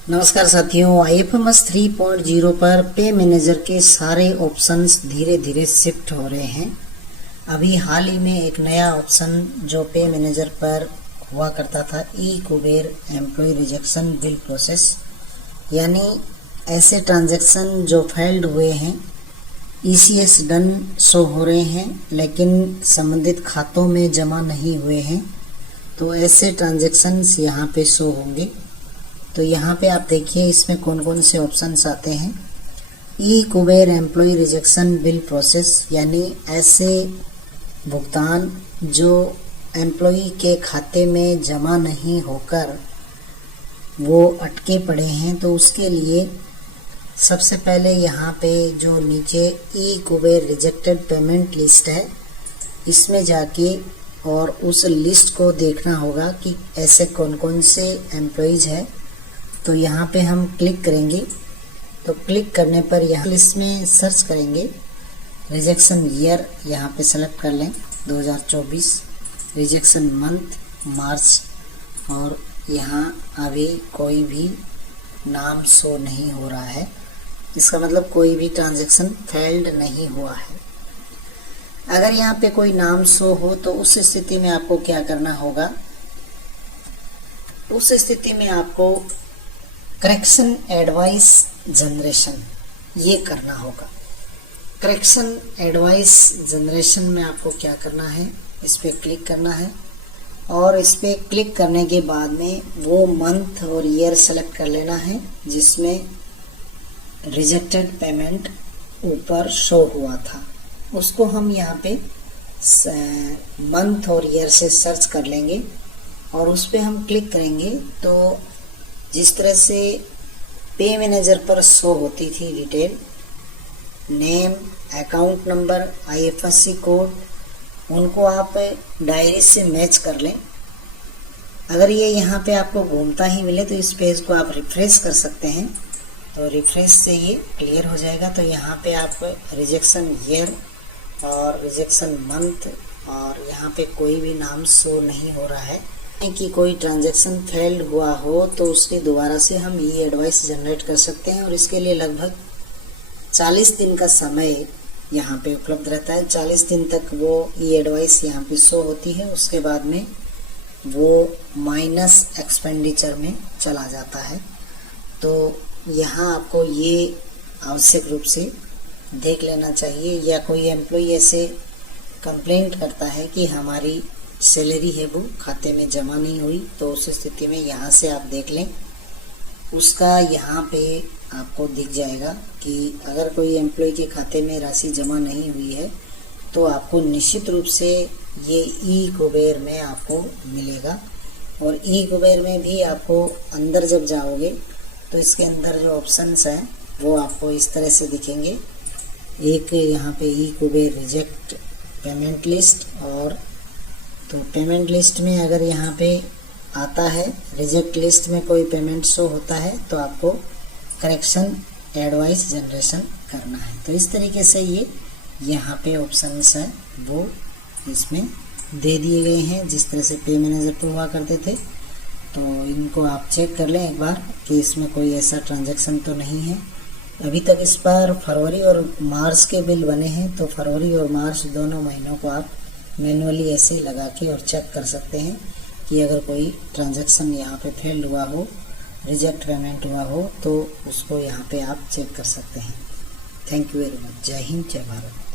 नमस्कार साथियों, IFMS 3.0 पर पे मैनेजर के सारे ऑप्शंस धीरे धीरे शिफ्ट हो रहे हैं। अभी हाल ही में एक नया ऑप्शन जो पे मैनेजर पर हुआ करता था, e Kuber employ rejection bill process, यानी ऐसे ट्रांजैक्शन जो फेल्ड हुए हैं, ECS डन शो हो रहे हैं लेकिन संबंधित खातों में जमा नहीं हुए हैं, तो ऐसे ट्रांजैक्शंस यहाँ पे शो होंगे। तो यहाँ पे आप देखिए इसमें कौन कौन से ऑप्शंस आते हैं। E Kuber employ rejection bill process, यानी ऐसे भुगतान जो एम्प्लॉय के खाते में जमा नहीं होकर वो अटके पड़े हैं, तो उसके लिए सबसे पहले यहाँ पे जो नीचे ई कुबेर रिजेक्टेड पेमेंट लिस्ट है, इसमें जाके और उस लिस्ट को देखना होगा कि ऐसे कौन कौन से एम्प्लॉयज़ हैं। तो यहाँ पे हम क्लिक करेंगे, तो क्लिक करने पर यहाँ लिस्ट में सर्च करेंगे, रिजेक्शन ईयर यहाँ पे सेलेक्ट कर लें 2024, रिजेक्शन मंथ मार्च, और यहाँ अभी कोई भी नाम शो नहीं हो रहा है, इसका मतलब कोई भी ट्रांजैक्शन फेल्ड नहीं हुआ है। अगर यहाँ पे कोई नाम शो हो तो उस स्थिति में आपको क्या करना होगा, उस स्थिति में आपको करेक्शन एडवाइस जनरेशन ये करना होगा। करेक्शन एडवाइस जनरेशन में आपको क्या करना है, इस पर क्लिक करना है और इस पर क्लिक करने के बाद में वो मंथ और ईयर सेलेक्ट कर लेना है जिसमें रिजेक्टेड पेमेंट ऊपर शो हुआ था। उसको हम यहाँ पे मंथ और ईयर से सर्च कर लेंगे और उस पर हम क्लिक करेंगे। तो जिस तरह से पे मैनेजर पर शो होती थी detail, name, account number, IFSC code, उनको आप डायरी से मैच कर लें। अगर ये यहाँ पे आपको घूमता ही मिले तो इस पेज को आप रिफ्रेश कर सकते हैं, तो रिफ्रेश से ये क्लियर हो जाएगा। तो यहाँ पे आप रिजेक्शन ईयर और रिजेक्शन मंथ, और यहाँ पे कोई भी नाम शो नहीं हो रहा है कि कोई ट्रांजैक्शन फेल्ड हुआ हो, तो उसके दोबारा से हम ये एडवाइस जनरेट कर सकते हैं। और इसके लिए लगभग 40 दिन का समय यहाँ पे उपलब्ध रहता है। 40 दिन तक वो ये एडवाइस यहाँ पे शो होती है, उसके बाद में वो माइनस एक्सपेंडिचर में चला जाता है। तो यहाँ आपको ये आवश्यक रूप से देख लेना चाहिए। या कोई एम्प्लॉय ऐसे कंप्लेंट करता है कि हमारी सैलरी है वो खाते में जमा नहीं हुई, तो उस स्थिति में यहाँ से आप देख लें, उसका यहाँ पे आपको दिख जाएगा कि अगर कोई एम्प्लॉय के खाते में राशि जमा नहीं हुई है तो आपको निश्चित रूप से ये ई कुबेर में आपको मिलेगा। और ई कुबेर में भी आपको अंदर जब जाओगे तो इसके अंदर जो ऑप्शंस हैं वो आपको इस तरह से दिखेंगे। एक यहाँ पे ई कुबेर रिजेक्ट पेमेंट लिस्ट, और तो पेमेंट लिस्ट में अगर यहाँ पे आता है रिजेक्ट लिस्ट में कोई पेमेंट शो होता है तो आपको करेक्शन एडवाइस जनरेशन करना है। तो इस तरीके से ये यहाँ पे ऑप्शंस हैं वो इसमें दे दिए गए हैं जिस तरह से पे मैनेजर पर हुआ करते थे। तो इनको आप चेक कर लें एक बार कि इसमें कोई ऐसा ट्रांजैक्शन तो नहीं है। अभी तक इस पर फरवरी और मार्च के बिल बने हैं, तो फरवरी और मार्च दोनों महीनों को आप मैनुअली ऐसे लगा के और चेक कर सकते हैं कि अगर कोई ट्रांजैक्शन यहाँ पे फेल हुआ हो, रिजेक्ट पेमेंट हुआ हो, तो उसको यहाँ पे आप चेक कर सकते हैं। Thank you very much. जय हिंद, जय भारत।